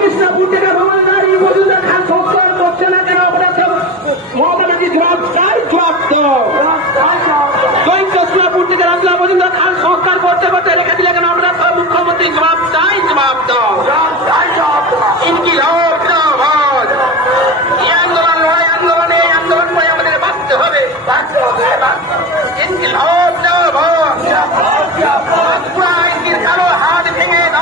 কৃষ্ণপুর থেকে ভ্রমণকারী মজুমদার খান সংস্কার করছে না কেন? আপনার মহামাতাজি জবাব চাই, জবাব দাও। কৃষ্ণপুর থেকে রামলা মজুমদার খান সংস্কার করতে করতে রেখে দিলে কেন? আমরা মুখ্যমন্ত্রী জবাব